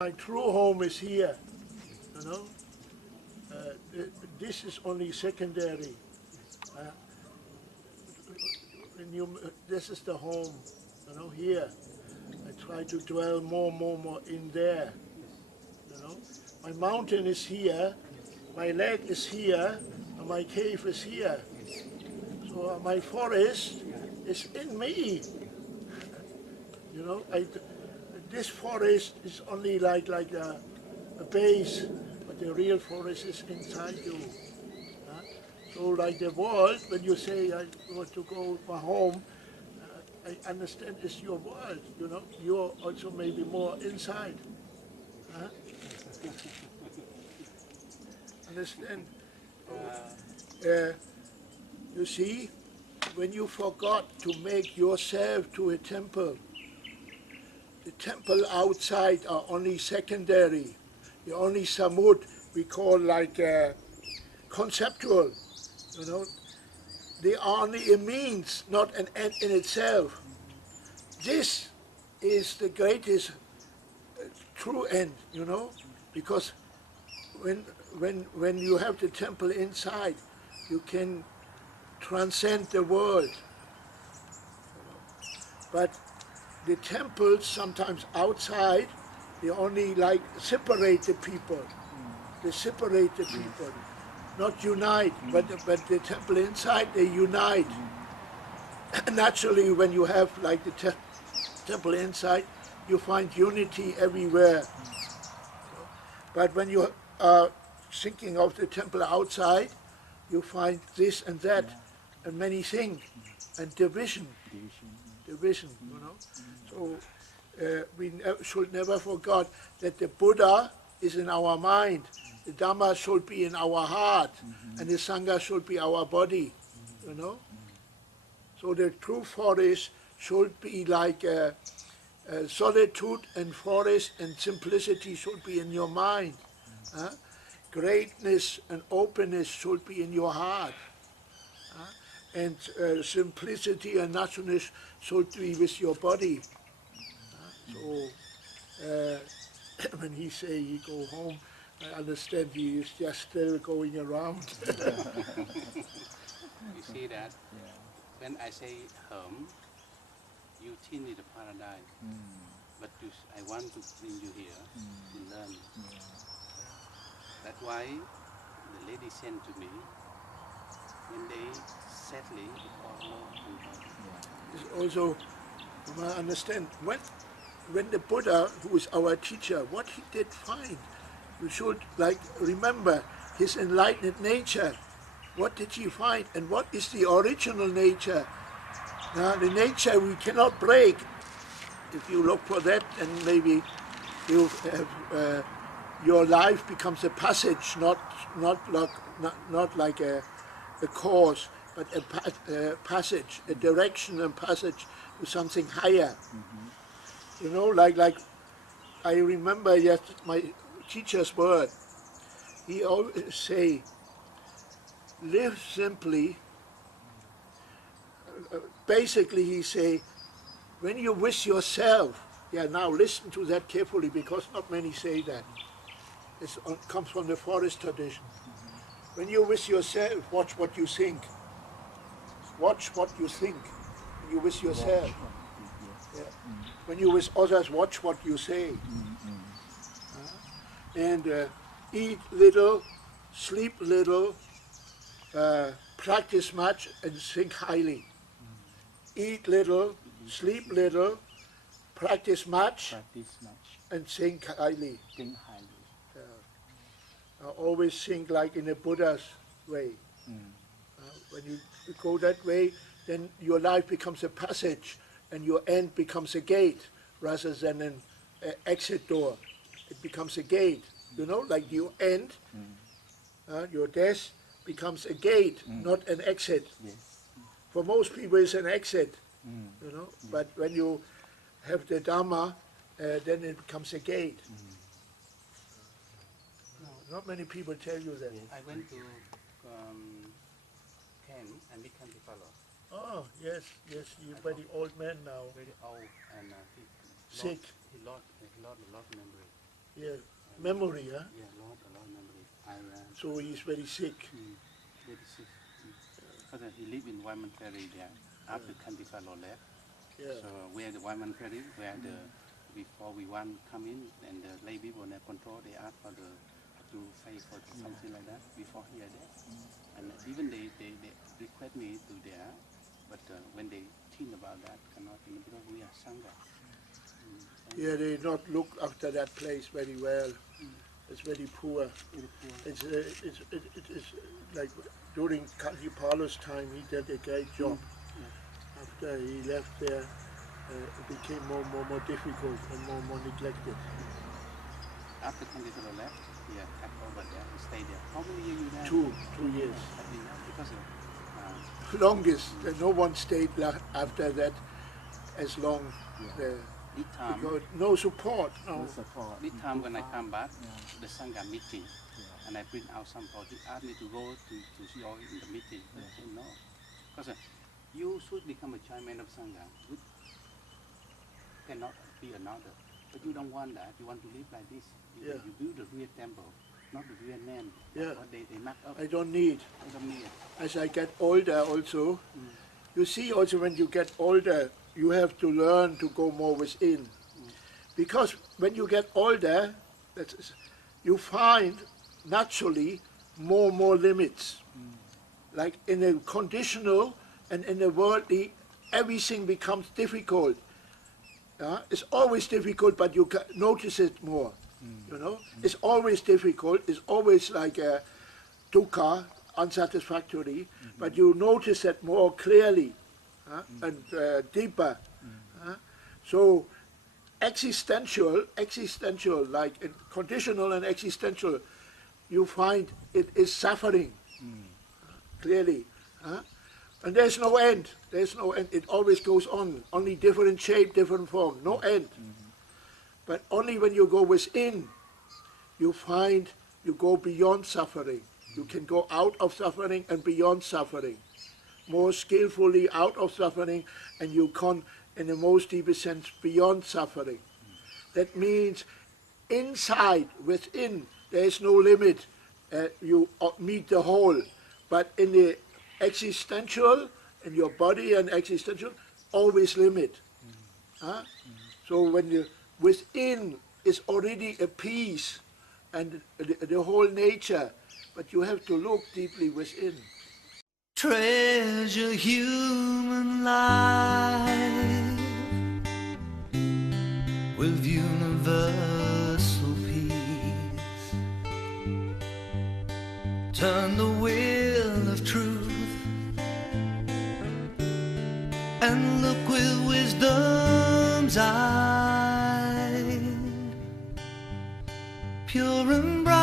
My true home is here, you know. This is only secondary. Uh, this is the home, you know, here. I try to dwell more in there, you know. My mountain is here, my lake is here, and my cave is here. So my forest is in me, you know. This forest is only like a base, but the real forest is inside you. Huh? So like the world, when you say I want to go my home, I understand it's your world, you know. You're also maybe more inside. Huh? Understand? Uh, you see, when you forgot to make yourself to a temple, the temple outside are only secondary. The only samud we call like conceptual, you know. They are only a means, not an end in itself. This is the greatest true end, you know, because when when you have the temple inside, you can transcend the world. But the temples sometimes outside, they only like separate the people. They separate the people, not unite. But the temple inside, they unite. Naturally, when you have like the temple inside, you find unity everywhere. But when you are thinking of the temple outside, you find this and that and many things and division, you know. So we should never forget that the Buddha is in our mind, the Dhamma should be in our heart, and the Sangha should be our body, you know. So the true forest should be like solitude and forest and simplicity should be in your mind. Huh? Greatness and openness should be in your heart. And simplicity and naturalness should be with your body. So when he say he go home, I understand he is just still going around. You see that when I say home, you think it's a paradise, but I want to bring you here to learn. That's why the lady sent to me when they sadly because Lord and God. It's also, you must understand, when the Buddha, who is our teacher, what he did find, you should like remember his enlightened nature. What did he find, and what is the original nature? Now, the nature we cannot break. If you look for that, then maybe you have, your life becomes a passage, not like a course, but a passage, a direction and passage to something higher. You know, like I remember yet my teacher's word. He always say, live simply. Basically, he say, when you wish yourself, yeah, now listen to that carefully because not many say that. It comes from the forest tradition. When you wish yourself, watch what you think. Watch what you think. When you wish yourself. Yeah. When you wish others, watch what you say. And eat little, sleep little, practice much, and think highly. Eat little, sleep little, practice much, and think highly. Always think like in a Buddha's way. When you go that way, then your life becomes a passage, and your end becomes a gate, rather than an exit door. It becomes a gate. You know, like your end, your death becomes a gate, not an exit. For most people, it's an exit. You know, but when you have the Dhamma, then it becomes a gate. Not many people tell you that. I went to camp and became the fellow. Oh, yes, you're very old man now. Very old and Sick. He lost a lot of memory. Yeah, memory, huh? Yeah, a lot of memory. So he's very sick. Very sick. Because he lived in Wyman Ferry there after Kandy Fellow left. Yeah. So where the Wyman Ferry, where the before we want come in and the lay people in control, they ask for the to pay for something like that before here there. And even they request me to there, but when they think about that, cannot because we are Sangha. Yeah, they not look after that place very well. It's very poor. It is like during Kandy Paolo's time, he did a great job. After he left there, it became more difficult and more neglected. After Kandy Fellow left, yeah, back over there, he stayed there. How many years you there? 2 years. Because Longest. No one stayed after that as long. There. this time, Because no support. No. this time when I come back, the Sangha meeting, and I bring out some people. He asked me to go to join in the meeting. I said no, because you should become a chairman of Sangha. You cannot be another. But you don't want that. You want to live like this. You build the real temple, not the real name. Yeah. What they knock up. I don't need. I don't need it. As I get older also, you see also when you get older, you have to learn to go more within. Because when you get older, you find naturally more limits. Like in a conditional and in a worldly, everything becomes difficult. It's always difficult, but you can notice it more. You know, it's always difficult. It's always like a dukkha, unsatisfactory, but you notice it more clearly and deeper. So existential, like in conditional and existential, you find it is suffering clearly. And there's no end. There's no end. It always goes on. Only different shape, different form. No end. But only when you go within, you find you go beyond suffering. You can go out of suffering and beyond suffering. More skillfully out of suffering, and you can, in the most deepest sense, beyond suffering. That means inside, within, there is no limit. You meet the whole. But in the existential, in your body and existential, always limit. So when you within is already a peace and the whole nature, but you have to look deeply within. Treasure human life with universal peace. Turn the wheel of truth and look with wisdom's eye, pure and bright.